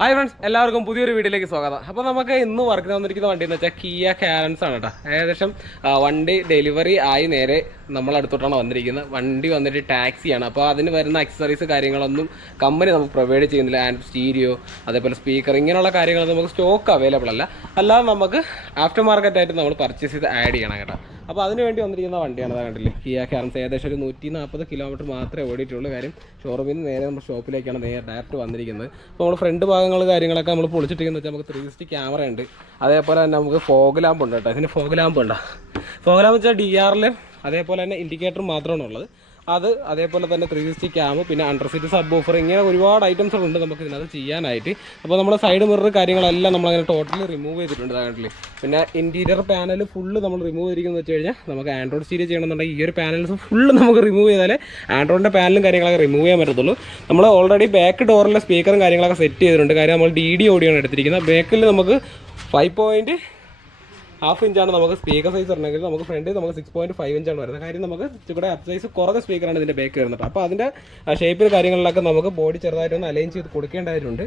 Hi friends, എല്ലാവർക്കും പുതിയൊരു വീഡിയോയിലേക്ക് സ്വാഗതം. അപ്പോൾ നമുക്ക് ഇന്ന് വർക്കിന് വന്നിരിക്കുന്ന വണ്ടി എന്ന് വെച്ചാൽ കിയ കാരൻസ് ആണ് കേട്ടോ. ഏകദേശം വണ്ടി ഡെലിവറി ആയി നേരെ നമ്മളടുത്തോട്ടാണ് വന്നിരിക്കുന്നത്. വണ്ടി വന്നിട്ട് ടാക്സിയാണ്. അപ്പോൾ അതിന് വരുന്ന അക്സസറീസ് കാര്യങ്ങളൊന്നും കമ്പനി നമുക്ക് പ്രൊവൈഡ് ചെയ്യുന്നില്ല. ആൻഡ് സ്റ്റീരിയോ, അതേപോലെ സ്പീക്കർ, ഇങ്ങനെയുള്ള കാര്യങ്ങളൊന്നും നമുക്ക് സ്റ്റോക്ക് അവൈലബിൾ അല്ല. അല്ലാതെ നമുക്ക് ആഫ്റ്റർ മാർക്കറ്റായിട്ട് നമ്മൾ പർച്ചേസ് ചെയ്ത് ആഡ് ചെയ്യണം കേട്ടോ. അപ്പോൾ അതിന് വേണ്ടി വന്നിരിക്കുന്ന വണ്ടിയാണ് കണ്ടില്ലേ, കിയ കാരൻസ്. ഏകദേശം ഒരു 140 കിലോമീറ്റർ മാത്രമേ ഓടിയിട്ടുള്ളൂ. കാര്യം ഷോറൂമിൽ നിന്ന് നേരെ നമ്മുടെ ഷോപ്പിലേക്കാണ് ഡയറക്റ്റ് വന്നിരിക്കുന്നത്. അപ്പോൾ നമ്മൾ ഫ്രണ്ട് ഭാഗങ്ങൾ കാര്യങ്ങളൊക്കെ നമ്മൾ പൊളിച്ചിട്ടിരിക്കുന്നത് വെച്ചാൽ നമുക്ക് 360 ക്യാമറ ഉണ്ട്. അതേപോലെ തന്നെ നമുക്ക് ഫോഗ് ലാമ്പ് ഉണ്ട് കേട്ടോ. ഇതിന് ഫോഗ് ലാമ്പ് ഉണ്ടോ? ഫോഗ് ലാമ്പ് വെച്ചാൽ DRL, അതേപോലെ തന്നെ ഇൻഡിക്കേറ്റർ മാത്രമാണ് ഉള്ളത്. അത് അതേപോലെ തന്നെ 360 ക്യാമ്, പിന്നെ അണ്ടർ സീറ്റ് സബ് ഓഫർ, ഇങ്ങനെ ഒരുപാട് ഐറ്റംസുകളുണ്ട് നമുക്ക് ഇതിനകത്ത് ചെയ്യാനായിട്ട്. അപ്പോൾ നമ്മൾ സൈഡ് മിറർ കാര്യങ്ങളെല്ലാം നമ്മളങ്ങനെ ടോട്ടലി റിമൂവ് ചെയ്തിട്ടുണ്ട് കണ്ടില്ലേ. പിന്നെ ഇൻറ്റീരിയർ പാനൽ ഫുള്ള് നമ്മൾ റിമൂവ് ചെയ്തിരിക്കുന്നത് വെച്ച് കഴിഞ്ഞാൽ നമുക്ക് ആൻഡ്രോയിഡ് സ്റ്റീരിയോ ചെയ്യണമെന്നുണ്ടെങ്കിൽ ഈ ഒരു പാനൽസ് ഫുള്ള് നമുക്ക് റിമൂവ് ചെയ്താലേ ആൻഡ്രോയിഡിൻ്റെ പാനലും കാര്യങ്ങളൊക്കെ റിമൂവ് ചെയ്യാൻ പറ്റത്തുള്ളൂ. നമ്മൾ ഓൾറെഡി ബാക്ക് ഡോറിലെ സ്പീക്കറും കാര്യങ്ങളൊക്കെ സെറ്റ് ചെയ്തിട്ടുണ്ട്. കാര്യം നമ്മൾ DD ഓഡിയോയാണ് എടുത്തിരിക്കുന്നത്. ബാക്കിൽ നമുക്ക് 5.5 ഇഞ്ചാണ് നമുക്ക് സ്പീക്കർ സൈസ് വരണമെങ്കിൽ, നമുക്ക് ഫ്രണ്ടിൽ നമുക്ക് 6.5 ഇഞ്ചാണ് വരുന്നത്. കാര്യം നമുക്ക് ഇവിടെ അപ്പ് സൈസ് കുറഞ്ഞ സ്പീക്കറാണ് ഇതിൻ്റെ ബാക്ക് വരുന്നത്. അപ്പോൾ അതിൻ്റെ ഷേപ്പിൽ കാര്യങ്ങളിലൊക്കെ നമുക്ക് ബോഡി ചെറുതായിട്ടൊന്ന് അലൈൻ ചെയ്ത് കൊടുക്കേണ്ടതായിട്ടുണ്ട്.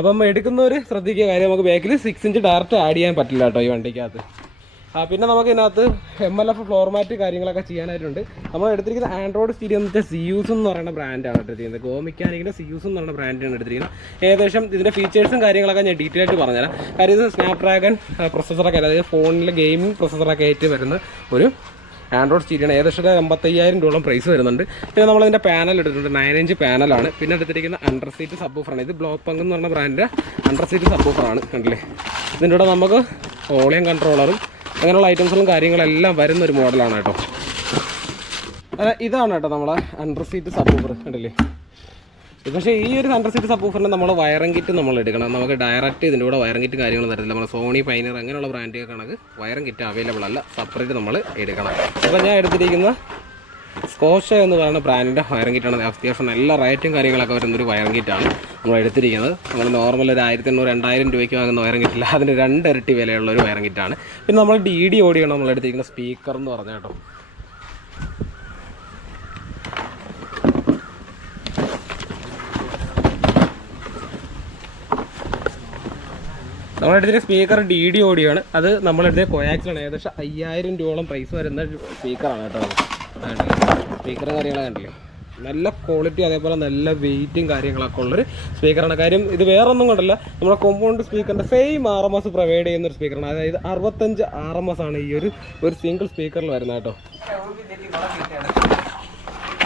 അപ്പം എടുക്കുന്നവർ ശ്രദ്ധിക്കുക. കാര്യം നമുക്ക് ബാക്കിൽ 6 ഇഞ്ച് ഡയറക്റ്റ് ആഡ് ചെയ്യാൻ പറ്റില്ല കേട്ടോ ഈ വണ്ടിക്കകത്ത്. പിന്നെ നമുക്ക് ഇതിനകത്ത് MLF ഫ്ലോർ മാറ്റ് കാര്യങ്ങളൊക്കെ ചെയ്യാനായിട്ടുണ്ട്. നമ്മൾ എടുത്തിരിക്കുന്ന ആൻഡ്രോയിഡ് സ്റ്റീരിയോ എന്ന് വെച്ചാൽ സിയൂസ് എന്ന് പറയുന്ന ബ്രാൻഡാണ് എടുത്തിരിക്കുന്നത്. ഗോ മെക്കാനിക്കിൻ്റെ സിയൂസ് എന്ന് പറയുന്ന ബ്രാൻഡാണ് എടുത്തിരിക്കുന്നത്. ഏകദേശം ഇതിൻ്റെ ഫീച്ചേഴ്സും കാര്യങ്ങളൊക്കെ ഞാൻ ഡീറ്റെയിൽ ആയിട്ട് പറഞ്ഞുതരാം. കാര്യം ഇത് സ്നാപ്ഡ്രാഗൺ പ്രൊസസ്സറൊക്കെ, അതായത് ഫോണിലെ ഗെയിമിംഗ് പ്രൊസസ്സറൊക്കെ ആയിട്ട് വരുന്ന ഒരു ആൻഡ്രോയിഡ് സ്റ്റീരിയോയാണ്. ഏകദേശം 55,000 പ്രൈസ് വരുന്നുണ്ട്. പിന്നെ നമ്മളതിൻ്റെ പാനൽ എടുത്തിട്ടുണ്ട്, 9 ഇഞ്ച് പാനലാണ്. പിന്നെ എടുത്തിരിക്കുന്ന അണ്ടർ സീറ്റ് സബ് ഓഫറാണ്. ഇത് ബ്ലോപ്പങ്ക് എന്ന് പറഞ്ഞ ബ്രാൻഡിൻ്റെ അണ്ടർ സീറ്റ് സബ് ഓഫറാണ് കണ്ടില്ലേ. ഇതിൻ്റെ കൂടെ നമുക്ക് വോളിയം കൺട്രോളറും അങ്ങനെയുള്ള ഐറ്റംസുകളും കാര്യങ്ങളെല്ലാം വരുന്നൊരു മോഡലാണ് കേട്ടോ. ഇതാണ് കേട്ടോ നമ്മളെ അണ്ടർ സീറ്റ് സബ് ഓഫർ കണ്ടില്ലേ. പക്ഷേ ഈ ഒരു അണ്ടർ സീറ്റ് സബ് ഓഫറിന് നമ്മൾ വയറിംഗ് കിറ്റ് നമ്മൾ എടുക്കണം. നമുക്ക് ഡയറക്റ്റ് ഇതിൻ്റെ കൂടെ വയറിംഗ് കിറ്റ് കാര്യങ്ങൾ തരത്തില്ല. നമ്മൾ സോണി, പൈനർ അങ്ങനെയുള്ള ബ്രാൻഡുകൾ കണക്ക് വയറിംഗ് കിറ്റ് അവൈലബിൾ അല്ല, സെപ്പറേറ്റ് നമ്മൾ എടുക്കണം. അപ്പോൾ ഞാൻ എടുത്തിരിക്കുന്ന സ്കോഷ എന്ന് പറയുന്ന ബ്രാൻഡിൻ്റെ വയറിംഗ് കിറ്റാണ്. അത്യാവശ്യം നല്ല റേറ്റും കാര്യങ്ങളൊക്കെ വരുന്നൊരു വയറിംഗ് കിറ്റാണ് നമ്മൾ എടുത്തിരിക്കുന്നത്. നമ്മൾ നോർമൽ ഒരു 1,800-2,000 രൂപയ്ക്ക് വാങ്ങുന്ന വയറിംഗ് കിറ്റില്ല, അതിന് 2 ഇരട്ടി വിലയുള്ള ഒരു വയറിംഗ് കിറ്റാണ്. പിന്നെ നമ്മൾ DD ഓഡിയാണ് നമ്മൾ എടുത്തിരിക്കുന്ന സ്പീക്കർ എന്ന് പറഞ്ഞ കേട്ടോ. നമ്മളെടുത്തിരിക്കുന്ന സ്പീക്കർ DD ഓഡിയാണ്. അത് നമ്മളെടുത്ത കൊയാക്സിലാണ്. ഏകദേശം 5,000 രൂപയോളം പ്രൈസ് വരുന്ന സ്പീക്കറാണ് കേട്ടോ. സ്പീക്കറും കാര്യങ്ങളൊക്കെ കണ്ടില്ലേ, നല്ല ക്വാളിറ്റി, അതേപോലെ നല്ല വെയിറ്റും കാര്യങ്ങളൊക്കെ ഉള്ളൊരു സ്പീക്കറാണ്. കാര്യം ഇത് വേറെ ഒന്നും കൊണ്ടല്ല, നമ്മുടെ കോമ്പൗണ്ട് സ്പീക്കറിൻ്റെ സെയിം RMS പ്രൊവൈഡ് ചെയ്യുന്നൊരു സ്പീക്കറാണ്. അതായത് 65 RMS ആണ് ഈ ഒരു സിംഗിൾ സ്പീക്കറിൽ വരുന്നത് കേട്ടോ.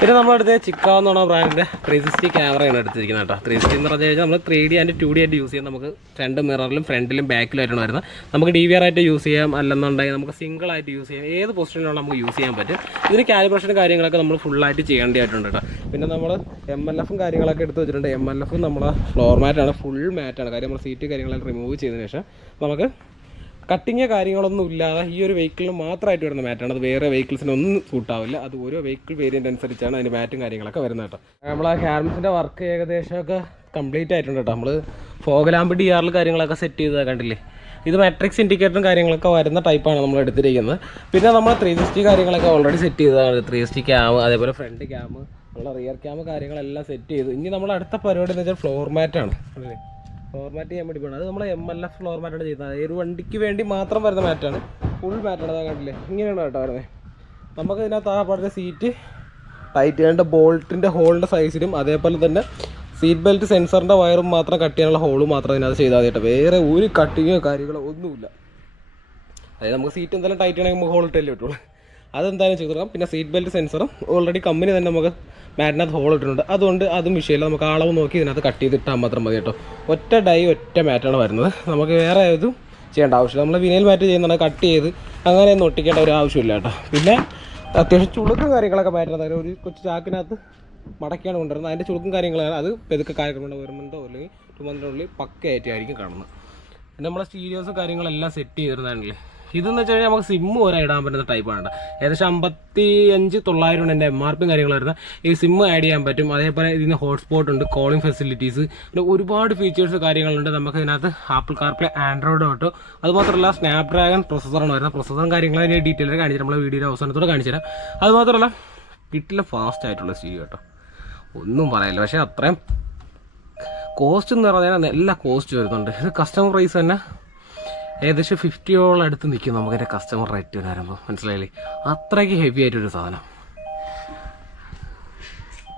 പിന്നെ നമ്മളെടുത്ത് ചിക്ക എന്ന് പറഞ്ഞ ബ്രാൻഡിൻ്റെ 360 ക്യാമറയാണ് എടുത്തിരിക്കുന്നത് കേട്ടോ. 360 എന്ന് പറഞ്ഞു കഴിഞ്ഞാൽ നമ്മൾ 3D ആൻഡ് 2D ആയിട്ട് യൂസ് ചെയ്യാം. നമുക്ക് രണ്ട് മിററിലും ഫ്രണ്ടിലും ബാക്കിലായിട്ടാണ് വരുന്നത്. നമുക്ക് DVR ആയിട്ട് യൂസ് ചെയ്യാം, അല്ലെന്നുണ്ടെങ്കിൽ നമുക്ക് സിംഗിൾ ആയിട്ട് യൂസ് ചെയ്യാം. ഏത് പൊസിഷനിലാണ് നമുക്ക് യൂസ് ചെയ്യാൻ പറ്റും. ഇതിന് കാലിബ്രേഷനും കാര്യങ്ങളൊക്കെ നമ്മൾ ഫുള്ളായിട്ട് ചെയ്യേണ്ടതായിട്ടുണ്ട് കേട്ടോ. പിന്നെ നമ്മൾ MLFും കാര്യങ്ങളൊക്കെ എടുത്ത് വെച്ചിട്ടുണ്ട്. MLF നമ്മളെ ഫ്ലോർ മാറ്റാണ്, ഫുൾ മാറ്റാണ്. കാര്യം നമ്മൾ സീറ്റ് കാര്യങ്ങളെല്ലാം റിമൂവ് ചെയ്തതിന് ശേഷം നമുക്ക് കട്ടിങ് കാര്യങ്ങളൊന്നും ഇല്ലാതെ ഈ ഒരു വെഹിക്കിളിന് മാത്രമായിട്ട് വരുന്ന മാറ്റാണ്. അത് വേറെ വെഹിക്കിൾസിനൊന്നും സൂട്ടാവില്ല. അത് ഓരോ വെഹിക്കിൾ വേരിയൻ്റ് അനുസരിച്ചാണ് അതിൻ്റെ മാറ്റും കാര്യങ്ങളൊക്കെ വരുന്നത് കേട്ടോ. നമ്മൾ ആ ഹാൻഡ്സിൻ്റെ വർക്ക് ഏകദേശമൊക്കെ കംപ്ലീറ്റ് ആയിട്ടുണ്ട് കേട്ടോ. നമ്മൾ ഫോഗ് ലാമ്പ് DRL കാര്യങ്ങളൊക്കെ സെറ്റ് ചെയ്തത് കണ്ടില്ലേ. ഇത് മാട്രിക്സ് ഇൻഡിക്കേറ്ററും കാര്യങ്ങളൊക്കെ വരുന്ന ടൈപ്പാണ് നമ്മൾ എടുത്തിരിക്കുന്നത്. പിന്നെ നമ്മൾ 360 കാര്യങ്ങളൊക്കെ ഓൾറെഡി സെറ്റ് ചെയ്തതാണ്. 360 ക്യാമ്, അതേപോലെ ഫ്രണ്ട് ക്യാമ്, നമ്മൾ റിയർ ക്യാമ് കാര്യങ്ങളെല്ലാം സെറ്റ് ചെയ്തു. ഇനി നമ്മൾ അടുത്ത പരിപാടി എന്ന് വെച്ചാൽ ഫ്ലോർ മാറ്റാണ്. അല്ലേ, ഫ്ലോർ മാറ്റ് ചെയ്യാൻ വേണ്ടി പോകണം. അത് നമ്മൾ MLF ഫ്ലോർ മാറ്റാണ് ചെയ്യുന്നത്. ഒരു വണ്ടിക്ക് വേണ്ടി മാത്രം വരുന്ന മാറ്റാണ്, ഫുൾ മാറ്റാണ്. അതാ കണ്ടില്ലേ, ഇങ്ങനെയാണ് കേട്ടോ വരുന്നത്. നമുക്ക് ഇതിനകത്ത് ആ പറഞ്ഞ സീറ്റ് ടൈറ്റ് ചെയ്യേണ്ട ബോൾട്ടിൻ്റെ ഹോളിൻ്റെ സൈസിലും, അതേപോലെ തന്നെ സീറ്റ് ബെൽറ്റ് സെൻസറിൻ്റെ വയറും മാത്രം കട്ട് ചെയ്യാനുള്ള ഹോളും മാത്രം ഇതിനകത്ത് ചെയ്താൽ മതി കേട്ടോ. വേറെ ഒരു കട്ടിങ്ങോ കാര്യങ്ങളോ ഒന്നുമില്ല. അതായത് നമുക്ക് സീറ്റ് എന്തായാലും ടൈറ്റ് ചെയ്യണമെങ്കിൽ നമുക്ക് ഹോൾ ഇട്ടല്ലേ പറ്റുള്ളൂ. അതെന്തായാലും ചെയ്തു കൊടുക്കാം. പിന്നെ സീറ്റ് ബെൽറ്റ് സെൻസറും ഓൾറെഡി കമ്പനി തന്നെ നമുക്ക് മാറ്റിനകത്ത് ഹോൾ ഇട്ടിട്ടുണ്ട്. അതുകൊണ്ട് അതും വിഷയമില്ല. നമുക്ക് അളവ് നോക്കി ഇതിനകത്ത് കട്ട് ചെയ്തിട്ടാൽ മാത്രം മതി കേട്ടോ. ഒറ്റ ഡൈ ഒറ്റ മാറ്റാണ് വരുന്നത്. നമുക്ക് വേറെ ഇതും ചെയ്യേണ്ട ആവശ്യമില്ല. നമ്മൾ വിനയിൽ മാറ്റ് ചെയ്യുന്നുണ്ട്, കട്ട് ചെയ്ത് അങ്ങനെയൊന്നും ഒട്ടിക്കേണ്ട ഒരു ആവശ്യമില്ല കേട്ടോ. പിന്നെ അത്യാവശ്യം ചുളുക്കും കാര്യങ്ങളൊക്കെ മാറ്റുന്നത് ഒരു കൊച്ചു ചാക്കിനകത്ത് മടക്കിയാണ് കൊണ്ടുവരുന്നത്. അതിൻ്റെ ചുളുക്കും കാര്യങ്ങളാണ്. അത് പെതുക്കെ കാര്യങ്ങളുണ്ട്, വരുന്നുണ്ടോ അല്ലെങ്കിൽ 2 മന്തിനുള്ളിൽ പക്കയായിട്ടായിരിക്കും കാണുന്നത്. പിന്നെ നമ്മളെ സ്റ്റീരിയോസും കാര്യങ്ങളെല്ലാം സെറ്റ് ചെയ്തിരുന്നതാണല്ലേ. ഇതെന്ന് വെച്ച് കഴിഞ്ഞാൽ നമുക്ക് സിമ്മ് വരെ ഇടാൻ പറ്റുന്ന ടൈപ്പാണ്. ഏകദേശം 55,900 എൻ്റെ MRP കാര്യങ്ങൾ വരുന്നത്. ഈ സിമ്മ് ആഡ് ചെയ്യാൻ പറ്റും. അതേപോലെ ഇതിന് ഹോട്ട്സ്പോട്ട് ഉണ്ട്, കോളിംഗ് ഫെസിലിറ്റീസ്, പിന്നെ ഒരുപാട് ഫീച്ചേഴ്സ് കാര്യങ്ങളുണ്ട്. നമുക്ക് ഇതിനകത്ത് ആപ്പിൾ കാർപ്ലേ, ആൻഡ്രോയിഡ് ഓട്ടോ, അതുമാത്രമല്ല സ്നാപ്ഡ്രാഗൺ പ്രൊസസ്സറാണ് വരുന്നത്. പ്രൊസസ്സറും കാര്യങ്ങളും അതിൻ്റെ ഡീറ്റെയിൽ കാണിച്ചു നമ്മളെ വീഡിയോയുടെ അവസാനത്തോടെ കാണിച്ചു തരാം. അതുമാത്രമല്ല കിട്ടില്ല ഫാസ്റ്റ് ആയിട്ടുള്ള സ്റ്റീരിയോ കേട്ടോ, ഒന്നും പറയില്ല. പക്ഷേ അത്രയും കോസ്റ്റ് എന്ന് പറഞ്ഞാൽ എല്ലാ കോസ്റ്റ് വരുന്നുണ്ട്. ഇത് കസ്റ്റമർ പ്രൈസ് തന്നെ ഏകദേശം 50 അടുത്ത് നിൽക്കും നമുക്കിൻ്റെ കസ്റ്റമർ റേറ്റ് വരുമ്പോൾ, മനസ്സിലായില്ലേ? അത്രയ്ക്ക് ഹെവി ആയിട്ടൊരു സാധനം.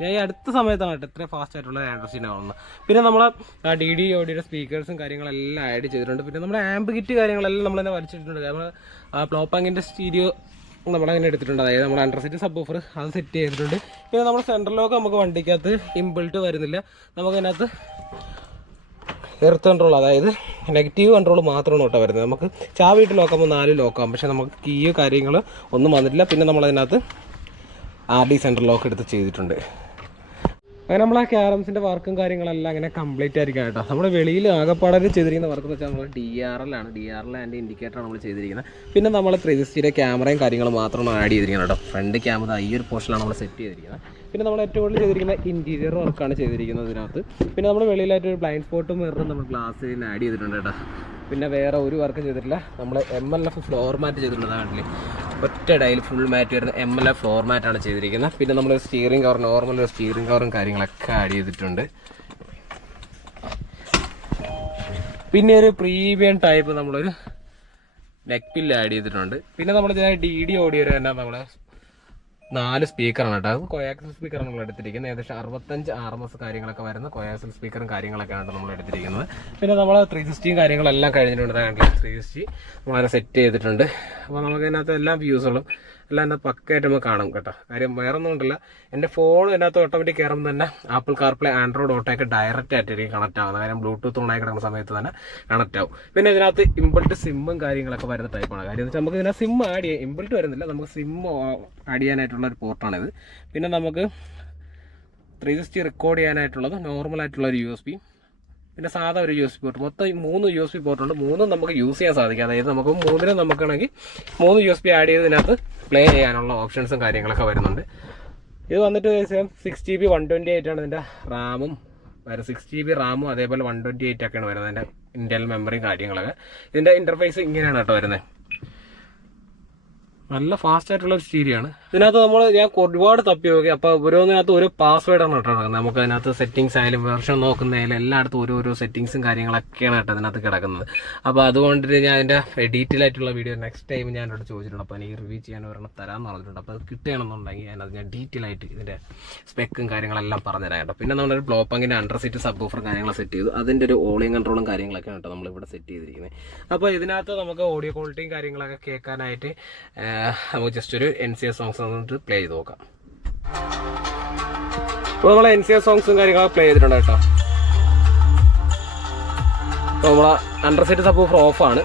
ഞാൻ ഈ അടുത്ത സമയത്താണ് കേട്ടോ ഇത്രയും ഫാസ്റ്റ് ആയിട്ടുള്ള ആൻഡ്രോസിനെ കാണുന്നത്. പിന്നെ നമ്മൾ DD ഓഡിയുടെ സ്പീക്കേഴ്സും കാര്യങ്ങളെല്ലാം ആഡ് ചെയ്തിട്ടുണ്ട്. പിന്നെ നമ്മുടെ ആംബ് കിറ്റ് കാര്യങ്ങളെല്ലാം നമ്മൾ തന്നെ വലിച്ചിട്ടുണ്ട്. കാരണം പ്ലോപ്പാങ്ങിൻ്റെ സ്റ്റീരിയോ നമ്മളങ്ങനെ എടുത്തിട്ടുണ്ട്. അതായത് നമ്മൾ അണ്ടർസെറ്റ് സബ് ഓഫർ അത് സെറ്റ് ചെയ്തിട്ടുണ്ട്. പിന്നെ നമ്മുടെ സെൻട്രൽ ലോക്ക് നമുക്ക് വണ്ടിക്കകത്ത് ഇംബിൾട്ട് വരുന്നില്ല. നമുക്കതിനകത്ത് എർത്ത് കൺട്രോൾ, അതായത് നെഗറ്റീവ് കൺട്രോൾ മാത്രമാണ് കേട്ടോ വരുന്നത്. നമുക്ക് ചാവിയിട്ട് ലോക്കാകുമ്പോൾ 4 ലോക്കാകും, പക്ഷേ നമുക്ക് കീയോ കാര്യങ്ങൾ ഒന്നും വന്നിട്ടില്ല. പിന്നെ നമ്മളതിനകത്ത് RD സെൻട്രൽ ലോക്ക് എടുത്ത് ചെയ്തിട്ടുണ്ട്. അങ്ങനെ നമ്മൾ ആ ക്യാരംസിൻ്റെ വർക്കും കാര്യങ്ങളെല്ലാം അങ്ങനെ കംപ്ലീറ്റ് ആയിരിക്കും കേട്ടോ. നമ്മൾ വെളിയിൽ ആകെപ്പാടെ ചെയ്തിരിക്കുന്ന വർക്ക് എന്ന് വെച്ചാൽ നമ്മൾ DRL ആൻഡ് ഇൻഡിക്കേറ്ററാണ് നമ്മൾ ചെയ്തിരിക്കുന്നത്. പിന്നെ നമ്മൾ 360 ക്യാമറയും കാര്യങ്ങളും മാത്രമാണ് ആഡ് ചെയ്തിരിക്കുന്നത് കേട്ടോ. ഫ്രണ്ട് ക്യാമറ ഈ ഒരു പോർഷനിലാണ് നമ്മൾ സെറ്റ് ചെയ്തിരിക്കുന്നത്. പിന്നെ നമ്മൾ ഏറ്റവും കൂടുതൽ ചെയ്തിരിക്കുന്ന ഇൻറ്റീരിയർ വർക്കാണ് ചെയ്തിരിക്കുന്നത് ഇതിനകത്ത്. പിന്നെ നമ്മൾ വെളിയിലായിട്ട് ഒരു ബ്ലൈൻഡ് സ്പോട്ടും മിററും നമ്മൾ ഗ്ലാസ്സിന് ആഡ് ചെയ്തിട്ടുണ്ട് കേട്ടോ. പിന്നെ വേറെ ഒരു വർക്കും ചെയ്തിട്ടില്ല. നമ്മൾ MLF ഫ്ലോർ മാറ്റ് ചെയ്തിട്ടുണ്ട്. നാട്ടിൽ ഒറ്റ ഡൈൽ ഫുൾ മാറ്റ് വരുന്ന MLF ഫ്ലോർ മാറ്റാണ് ചെയ്തിരിക്കുന്നത്. പിന്നെ നമ്മൾ സ്റ്റിയറിംഗ് കവർ, നോർമൽ ഒരു സ്റ്റിയറിംഗ് കവറും കാര്യങ്ങളൊക്കെ ആഡ് ചെയ്തിട്ടുണ്ട്. പിന്നെ ഒരു പ്രീമിയം ടൈപ്പ് നമ്മളൊരു നെക്ക് പില്ല് ആഡ് ചെയ്തിട്ടുണ്ട്. പിന്നെ നമ്മൾ DD ഓഡിയോ തന്നെ നമ്മളെ 4 സ്പീക്കറാണ് കേട്ടോ. അത് കോയാക്സൽ സ്പീക്കറാണ് നമ്മൾ എടുത്തിരിക്കുന്നത്. ഏകദേശം 65 RMS കാര്യങ്ങളൊക്കെ വരുന്ന കോയാക്സൽ സ്പീക്കറും കാര്യങ്ങളൊക്കെയാണ് നമ്മൾ എടുത്തിരിക്കുന്നത്. പിന്നെ നമ്മൾ 360 കാര്യങ്ങളെല്ലാം കഴിഞ്ഞിട്ടുണ്ട്. 360 നമ്മളതിനെ സെറ്റ് ചെയ്തിട്ടുണ്ട്. അപ്പോൾ നമുക്ക് ഇതിനകത്ത് എല്ലാ വ്യൂസുകളും എല്ലാം എന്താ പക്കയായിട്ട് നമുക്ക് കാണും കേട്ടോ. കാര്യം വേറെ ഒന്നും ഉണ്ടല്ല, എൻ്റെ ഫോൺ ഇതിനകത്ത് ഓട്ടോമാറ്റിക് കയറുമ്പോൾ തന്നെ ആപ്പിൾ കാർപ്ലേ, ആൻഡ്രോയിഡ് ഓട്ടോയൊക്കെ ഡയറക്റ്റ് ആയിട്ടായിരിക്കും കണക്ട് ആവുന്നത്. കാര്യം ബ്ലൂടൂത്ത് ഓണായി കിടക്കുന്ന സമയത്ത് തന്നെ കണക്ട് ആവും. പിന്നെ ഇതിനകത്ത് ഇമ്പിൾട്ട് സിമ്മും കാര്യങ്ങളൊക്കെ വരുന്ന ടൈപ്പാണ്. കാര്യം എന്ന് വെച്ചാൽ നമുക്ക് ഇതിനകത്ത് സിം ആഡ് ചെയ്യാം, ഇമ്പിൾട്ട് വരുന്നില്ല, നമുക്ക് സിം ആഡ് ചെയ്യാനായിട്ടുള്ള ഒരു പോർട്ടാണിത്. പിന്നെ നമുക്ക് 360 റെക്കോർഡ് ചെയ്യാനായിട്ടുള്ളത് നോർമലായിട്ടുള്ള ഒരു USB, പിന്നെ സാധാ ഒരു USB പോർട്ട്. മൊത്തം 3 USB പോർട്ടുണ്ട്. 3 നമുക്ക് യൂസ് ചെയ്യാൻ സാധിക്കും. അതായത് നമുക്ക് 3 നമുക്കാണെങ്കിൽ 3 USB ആഡ് ചെയ്ത് ഇതിനകത്ത് പ്ലേ ചെയ്യാനുള്ള ഓപ്ഷൻസും കാര്യങ്ങളൊക്കെ വരുന്നുണ്ട്. ഇത് വന്നിട്ട് 6GB 128 ആണ് ഇതിൻ്റെ റാമും. 6GB റാമും അതേപോലെ 128 ഒക്കെയാണ് വരുന്നത് ഇതിൻ്റെ ഇന്റൽ മെമ്മറിയും കാര്യങ്ങളൊക്കെ. ഇതിൻ്റെ ഇൻ്റർഫേസ് ഇങ്ങനെയാണ് കേട്ടോ വരുന്നത്. നല്ല ഫാസ്റ്റ് ആയിട്ടുള്ള ഒരു സ്റ്റീരിയാണ്. ഇതിനകത്ത് ഞാൻ ഒരുപാട് തപ്പി നോക്കി. അപ്പോൾ ഓരോന്നിനകത്ത് ഓരോ പാസ്വേഡാണ് കേട്ടോ കിടക്കുന്നത്. നമുക്ക് അതിനകത്ത് സെറ്റിങ്സ് ആയാലും വെർഷൻ നോക്കുന്നതിലും എല്ലായിടത്തും ഓരോ സെറ്റിങ്സും കാര്യങ്ങളൊക്കെയാണ് കേട്ടോ അതിനകത്ത് കിടക്കുന്നത്. അപ്പോൾ അതുകൊണ്ടിട്ട് ഞാൻ അതിൻ്റെ ഡീറ്റെയിൽ ആയിട്ടുള്ള വീഡിയോ നെക്സ്റ്റ് ടൈം ഞാൻ എന്നോട് ചോദിച്ചിട്ടുണ്ട്. അപ്പോൾ എനിക്ക് റിവ്യൂ ചെയ്യാൻ ഒരെണ്ണം തരാമെന്ന് പറഞ്ഞിട്ടുണ്ട്. അപ്പോൾ അത് കിട്ടുകയാണെന്നുണ്ടെങ്കിൽ ഞാൻ ഡീറ്റെയിൽ ആയിട്ട് ഇതിൻ്റെ സ്പെക്കും കാര്യങ്ങളെല്ലാം പറഞ്ഞുതരാം കേട്ടോ. പിന്നെ നമ്മളൊരു പ്ലോപ്പാങ്ങിൻ്റെ അണ്ടർസീറ്റ് സബ് ഓഫർ കാര്യങ്ങൾ സെറ്റ് ചെയ്തു. അതിൻ്റെ ഒരു ഓളിയും കൺട്രോളും കാര്യങ്ങളൊക്കെയാണ് കേട്ടോ നമ്മളിവിടെ സെറ്റ് ചെയ്തിരിക്കുന്നത്. അപ്പോൾ ഇതിനകത്ത് നമുക്ക് ഓഡിയോ ക്വാളിറ്റിയും കാര്യങ്ങളൊക്കെ കേൾക്കാനായിട്ട് നമുക്ക് ജസ്റ്റ് ഒരു NCS സോങ്സ് വന്നിട്ട് പ്ലേ ചെയ്ത് നോക്കാം. ഇപ്പോൾ നമ്മൾ NCS സോങ്സും കാര്യങ്ങളൊക്കെ പ്ലേ ചെയ്തിട്ടുണ്ട് കേട്ടോ. അപ്പോൾ നമ്മളെ അണ്ടർസെറ്റ് സബ് ഓഫർ ഓഫാണ്.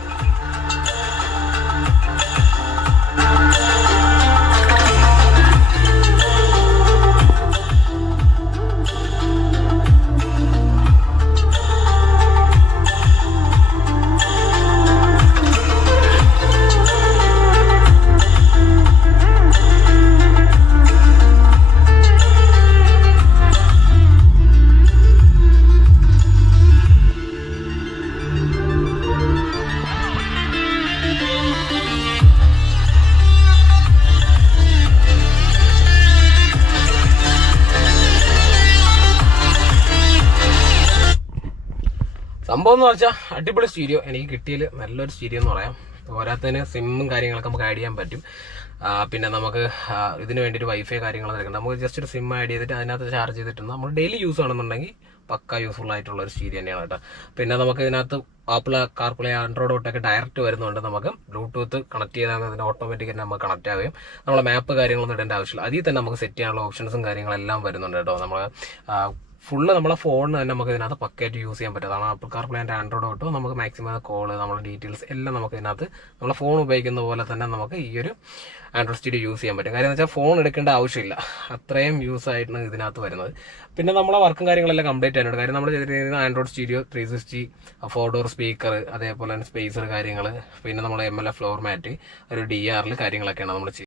സംഭവം എന്ന് വെച്ചാൽ അടിപൊളി സ്റ്റീരിയോ എനിക്ക് കിട്ടിയതിൽ നല്ലൊരു സ്റ്റീരിയോ എന്ന് പറയാം. പോരാത്തതിന് സിമ്മും കാര്യങ്ങളൊക്കെ നമുക്ക് ആഡ് ചെയ്യാൻ പറ്റും. പിന്നെ നമുക്ക് ഇതിന് വേണ്ടിയിട്ട് വൈഫൈ കാര്യങ്ങളൊക്കെ എടുക്കണം. നമുക്ക് ജസ്റ്റ് ഒരു സിം ആഡ് ചെയ്തിട്ട് അതിനകത്ത് ചാർജ് ചെയ്തിട്ടുണ്ട് നമ്മൾ ഡെയിലി യൂസ് ആണെന്നുണ്ടെങ്കിൽ പക്ക യൂസ്ഫുൾ ആയിട്ടുള്ള ഒരു സ്റ്റീരിയോ തന്നെയാണ് കേട്ടോ. പിന്നെ നമുക്ക് ഇതിനകത്ത് ആപ്പിൾ കാർപ്ലേ, ആൻഡ്രോയിഡ് ഓട്ടോയൊക്കെ ഡയറക്റ്റ് വരുന്നുണ്ട്. നമുക്ക് ബ്ലൂടൂത്ത് കണക്ട് ചെയ്താൽ അതിന് ഓട്ടോമാറ്റിക് തന്നെ നമുക്ക് കണക്ട് ആവുകയും നമ്മളെ മാപ്പ് കാര്യങ്ങളൊന്നും ഇടേണ്ട ആവശ്യമില്ല. അതിൽ തന്നെ നമുക്ക് സെറ്റ് ചെയ്യാനുള്ള ഓപ്ഷൻസും കാര്യങ്ങളെല്ലാം വരുന്നുണ്ട് കേട്ടോ. നമ്മൾ ഫുള്ള് നമ്മളെ ഫോണിന് തന്നെ നമുക്ക് ഇതിനകത്ത് പക്കയായിട്ട് യൂസ് ചെയ്യാൻ പറ്റുന്നതാണ്. Apple CarPlay and Android auto നമുക്ക് മാക്സിമം കോള്, നമ്മുടെ ഡീറ്റെയിൽസ് എല്ലാം നമുക്ക് ഇതിനകത്ത് നമ്മളെ ഫോൺ ഉപയോഗിക്കുന്ന പോലെ തന്നെ നമുക്ക് ഈ ഒരു ആൻഡ്രോയിഡ് സ്റ്റീരിയോ യൂസ് ചെയ്യാൻ പറ്റും. കാര്യം എന്ന് വെച്ചാൽ ഫോൺ എടുക്കേണ്ട ആവശ്യമില്ല, അത്രയും യൂസ് ആയിട്ടാണ് ഇതിനകത്ത് വരുന്നത്. പിന്നെ നമ്മളെ വർക്കും കാര്യങ്ങളെല്ലാം കംപ്ലീറ്റ് ആയിട്ടുണ്ട്. കാര്യം നമ്മൾ ചെയ്തിരിക്കുന്നത് ആൻഡ്രോയിഡ് സ്റ്റീരിയോ, 360, 4 ഡോർ സ്പീക്കർ, അതേപോലെ തന്നെ സ്പേസർ കാര്യങ്ങൾ, പിന്നെ നമ്മൾ MLF ഫ്ലോർ മാറ്റ്, ഒരു DRL കാര്യങ്ങളൊക്കെയാണ് നമ്മൾ